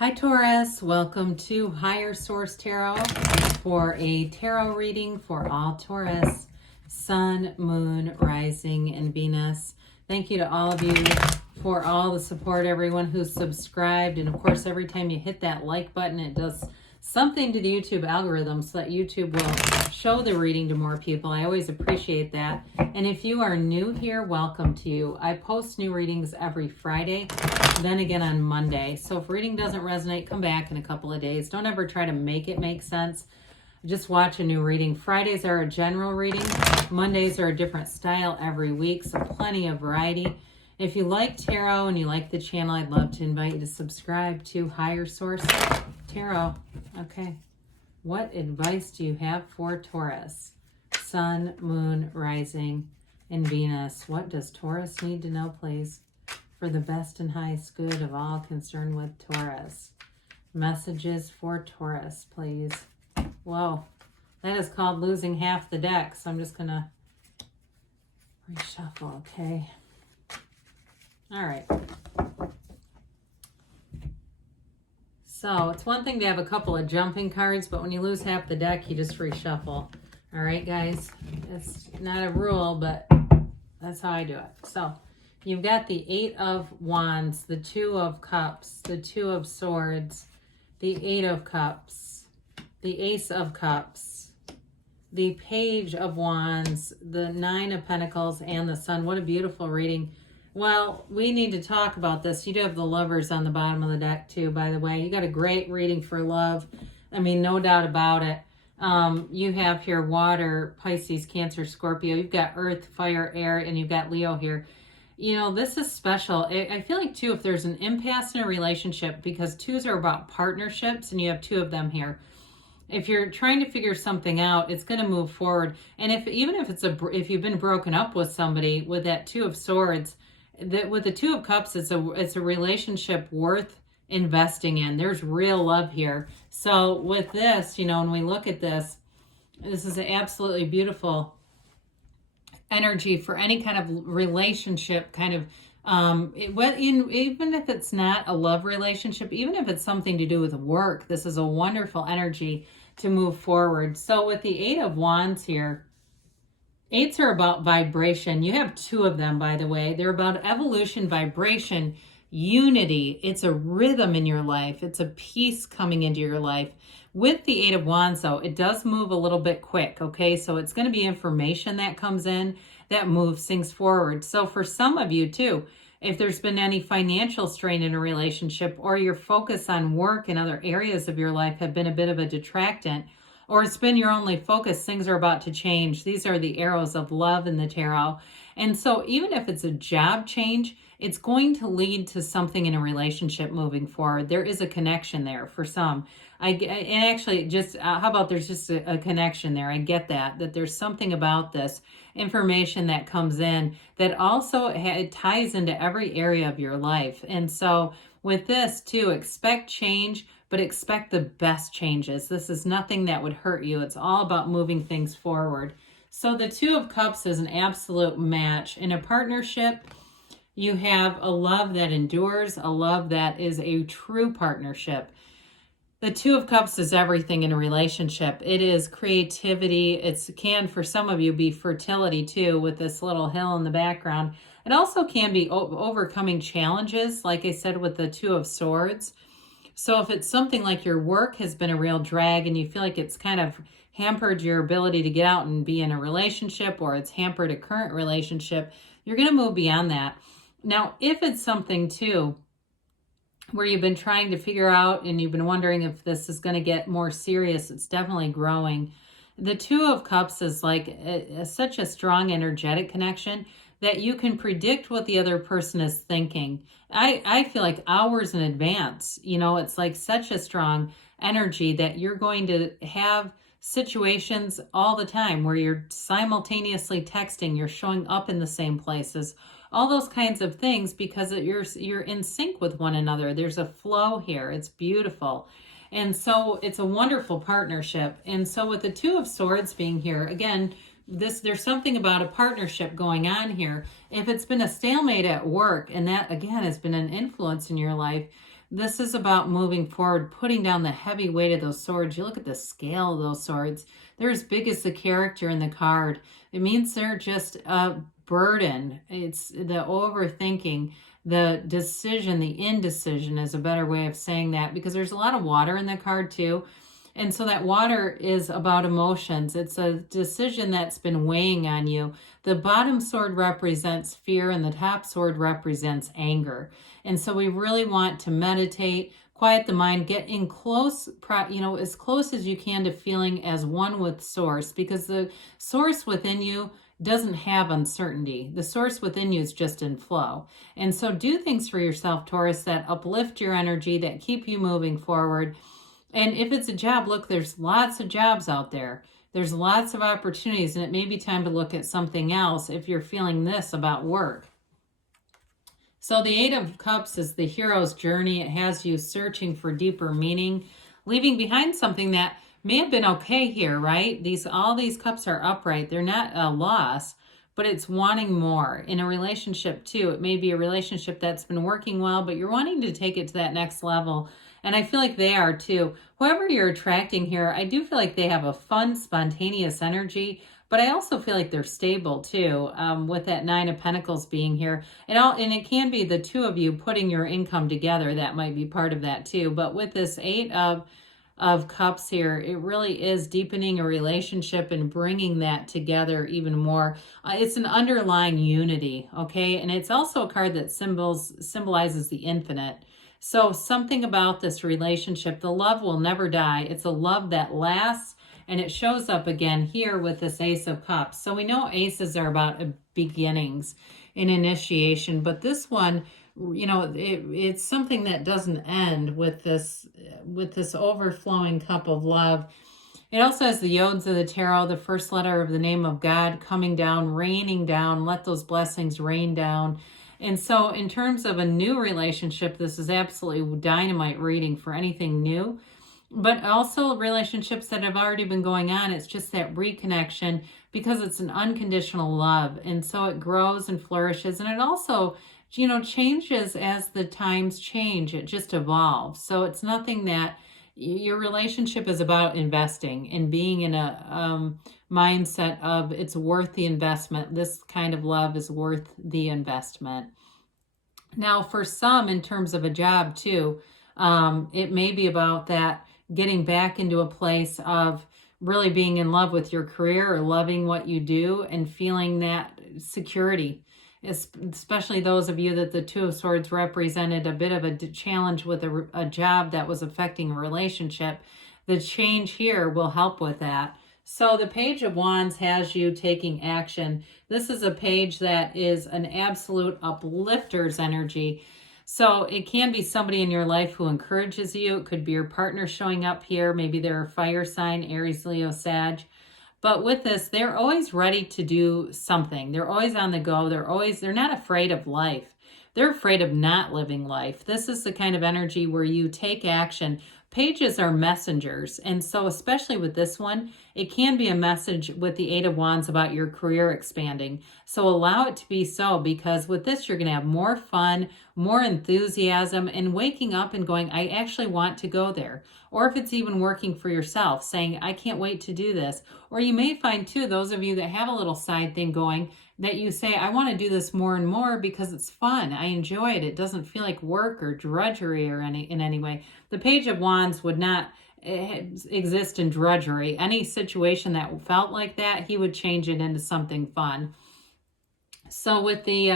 Hi Taurus, welcome to Higher Source Tarot for a tarot reading for all Taurus, Sun, Moon, Rising, and Venus. Thank you to all of you for all the support, everyone who's subscribed. And of course, every time you hit that like button, it does something to the YouTube algorithm so that YouTube will show the reading to more people. I always appreciate that. And if you are new here, welcome to you. I post new readings every Friday, then again on Monday. So if reading doesn't resonate, come back in a couple of days. Don't ever try to make it make sense. Just watch a new reading. Fridays are a general reading. Mondays are a different style every week, so plenty of variety. If you like tarot and you like the channel, I'd love to invite you to subscribe to Higher Source Tarot. Okay. What advice do you have for Taurus? Sun, Moon, Rising, and Venus. What does Taurus need to know, please, for the best and highest good of all concerned with Taurus? Messages for Taurus, please. Whoa. That is called losing half the deck, so I'm just going to reshuffle, okay? All right. So it's one thing to have a couple of jumping cards, but when you lose half the deck, you just reshuffle. All right, guys? It's not a rule, but that's how I do it. So you've got the Eight of Wands, the Two of Cups, the Two of Swords, the Eight of Cups, the Ace of Cups, the Page of Wands, the Nine of Pentacles, and the Sun. What a beautiful reading. Well, we need to talk about this. You do have the Lovers on the bottom of the deck too, by the way. You got a great reading for love. I mean, no doubt about it. You have here water, Pisces, Cancer, Scorpio. You've got earth, fire, air, and you've got Leo here. You know, this is special. I feel like, too, if there's an impasse in a relationship, because twos are about partnerships, and you have two of them here. If you're trying to figure something out, it's going to move forward. And if you've been broken up with somebody with that Two of Swords, with the Two of Cups, it's a relationship worth investing in. There's real love here. So with this, you know, when we look at this, this is an absolutely beautiful energy for any kind of relationship, kind of, even if it's not a love relationship, even if it's something to do with work, this is a wonderful energy to move forward. So with the Eight of Wands here, eights are about vibration. You have two of them, by the way. They're about evolution, vibration, unity. It's a rhythm in your life. It's a peace coming into your life. With the Eight of Wands, though, it does move a little bit quick, okay? So it's going to be information that comes in that moves things forward. So for some of you, too, if there's been any financial strain in a relationship, or your focus on work and other areas of your life have been a bit of a detractant, or it's been your only focus, things are about to change. These are the arrows of love in the tarot. And so even if it's a job change, it's going to lead to something in a relationship moving forward. There is a connection there for some. And actually, just how about there's just a connection there? I get that there's something about this information that comes in that also it ties into every area of your life. And so with this too, expect change, but expect the best changes. This is nothing that would hurt you. It's all about moving things forward. So the Two of Cups is an absolute match. In a partnership, you have a love that endures, a love that is a true partnership. The Two of Cups is everything in a relationship. It is creativity. It can, for some of you, be fertility too, with this little hill in the background. It also can be overcoming challenges, like I said, with the Two of Swords. So if it's something like your work has been a real drag and you feel like it's kind of hampered your ability to get out and be in a relationship, or it's hampered a current relationship, you're going to move beyond that. Now, if it's something too where you've been trying to figure out and you've been wondering if this is going to get more serious, it's definitely growing. The Two of Cups is like such a strong energetic connection that you can predict what the other person is thinking. I feel like hours in advance. You know, it's like such a strong energy that you're going to have situations all the time where you're simultaneously texting, you're showing up in the same places, all those kinds of things, because you're in sync with one another. There's a flow here. It's beautiful. And so it's a wonderful partnership. And so with the Two of Swords being here, again, there's something about a partnership going on here. If it's been a stalemate at work, and that again has been an influence in your life, This is about moving forward, putting down the heavy weight of those swords. You look at the scale of those swords. They're as big as the character in the card. It means they're just a burden. It's the overthinking, the decision, the indecision is a better way of saying that, because there's a lot of water in the card too. And so that water is about emotions. It's a decision that's been weighing on you. The bottom sword represents fear and the top sword represents anger. And so we really want to meditate, quiet the mind, get in close, as close as you can to feeling as one with source, because the source within you doesn't have uncertainty. The source within you is just in flow. And so do things for yourself, Taurus, that uplift your energy, that keep you moving forward. And if it's a job, look, there's lots of jobs out there. There's lots of opportunities, and it may be time to look at something else if you're feeling this about work. So the Eight of Cups is the hero's journey. It has you searching for deeper meaning, leaving behind something that may have been okay here, right? All these cups are upright. They're not a loss, but it's wanting more. In a relationship too, it may be a relationship that's been working well, but you're wanting to take it to that next level. And I feel like they are too. Whoever you're attracting here, I do feel like they have a fun, spontaneous energy, but I also feel like they're stable too, with that Nine of Pentacles being here. And it can be the two of you putting your income together. That might be part of that too. But with this Eight of Cups here, it really is deepening a relationship and bringing that together even more. It's an underlying unity, okay? And it's also a card that symbolizes the infinite. So something about this relationship, the love will never die. It's a love that lasts, and it shows up again here with this Ace of Cups. So we know aces are about beginnings and initiation, but this one, it's something that doesn't end with this overflowing cup of love. It also has the Yods of the Tarot, the first letter of the name of God coming down, raining down. Let those blessings rain down. And so in terms of a new relationship, this is absolutely dynamite reading for anything new. But also relationships that have already been going on, it's just that reconnection, because it's an unconditional love. And so it grows and flourishes. And it also, changes as the times change. It just evolves. So it's nothing that your relationship is about investing and being in a mindset of it's worth the investment. This kind of love is worth the investment. Now, for some, in terms of a job too, it may be about that getting back into a place of really being in love with your career or loving what you do and feeling that security. Especially those of you that the Two of Swords represented a bit of a challenge with a job that was affecting a relationship. The change here will help with that. So the Page of Wands has you taking action. This is a page that is an absolute uplifter's energy. So it can be somebody in your life who encourages you. It could be your partner showing up here. Maybe they're a fire sign, Aries, Leo, Sag. But with this, they're always ready to do something. They're always on the go. They're not afraid of life. They're afraid of not living life. This is the kind of energy where you take action. Pages are messengers. And so especially with this one, it can be a message with the Eight of Wands about your career expanding. So allow it to be so, because with this, you're going to have more fun, more enthusiasm, and waking up and going, I actually want to go there. Or if it's even working for yourself, saying, I can't wait to do this. Or you may find too, those of you that have a little side thing going, that you say, I want to do this more and more because it's fun. I enjoy it. It doesn't feel like work or drudgery or in any way. The Page of Wands would not exist in drudgery. Any situation that felt like that, he would change it into something fun. So with the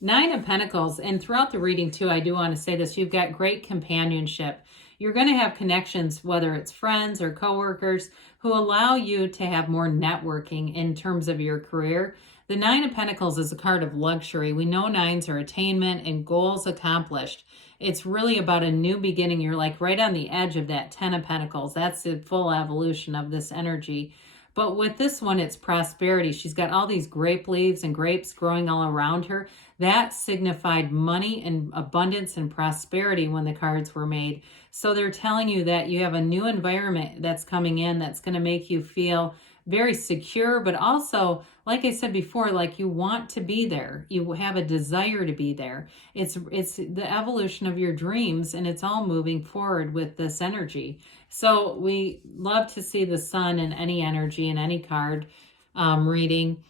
Nine of Pentacles, and throughout the reading too, I do want to say this, you've got great companionship. You're going to have connections, whether it's friends or coworkers, who allow you to have more networking in terms of your career. The Nine of Pentacles is a card of luxury. We know nines are attainment and goals accomplished. It's really about a new beginning. You're like right on the edge of that Ten of Pentacles. That's the full evolution of this energy. But with this one, it's prosperity. She's got all these grape leaves and grapes growing all around her. That signified money and abundance and prosperity when the cards were made. So they're telling you that you have a new environment that's coming in that's going to make you feel very secure, but also, like I said before, like you want to be there. You have a desire to be there. It's the evolution of your dreams, and it's all moving forward with this energy. So we love to see the sun in any energy, in any card reading.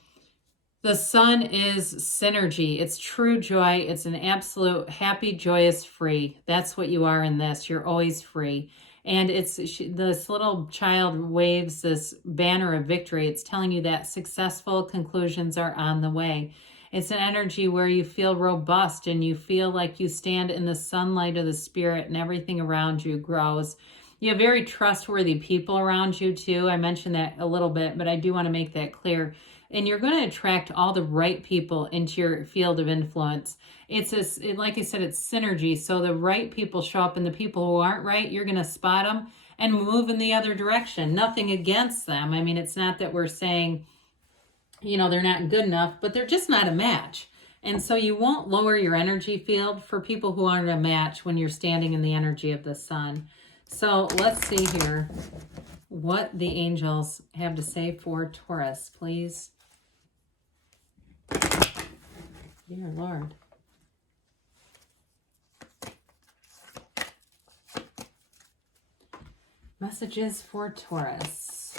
The sun is synergy. It's true joy. It's an absolute happy, joyous, free. That's what you are in this. You're always free. And this little child waves this banner of victory. It's telling you that successful conclusions are on the way. It's an energy where you feel robust and you feel like you stand in the sunlight of the spirit and everything around you grows. You have very trustworthy people around you too. I mentioned that a little bit, but I do want to make that clear. And you're going to attract all the right people into your field of influence. Like I said, it's synergy. So the right people show up, and the people who aren't right, you're going to spot them and move in the other direction. Nothing against them. I mean, it's not that we're saying, they're not good enough, but they're just not a match. And so you won't lower your energy field for people who aren't a match when you're standing in the energy of the sun. So let's see here what the angels have to say for Taurus, please. Dear Lord. Messages for Taurus.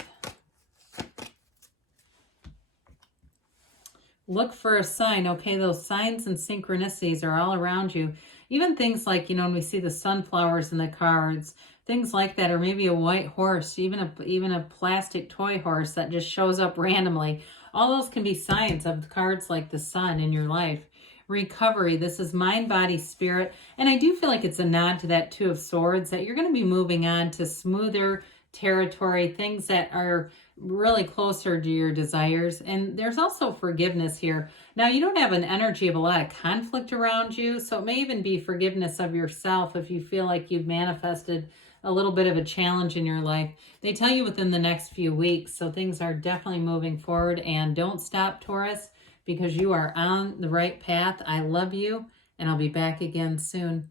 Look for a sign. Okay, those signs and synchronicities are all around you. Even things like, when we see the sunflowers in the cards, things like that, or maybe a white horse, even a plastic toy horse that just shows up randomly. All those can be signs of cards like the sun in your life. Recovery. This is mind, body, spirit. And I do feel like it's a nod to that Two of Swords, that you're going to be moving on to smoother territory, things that are really closer to your desires. And there's also forgiveness here. Now, you don't have an energy of a lot of conflict around you, so it may even be forgiveness of yourself if you feel like you've manifested a little bit of a challenge in your life. They tell you within the next few weeks, so things are definitely moving forward. And don't stop, Taurus, because you are on the right path. I love you, and I'll be back again soon.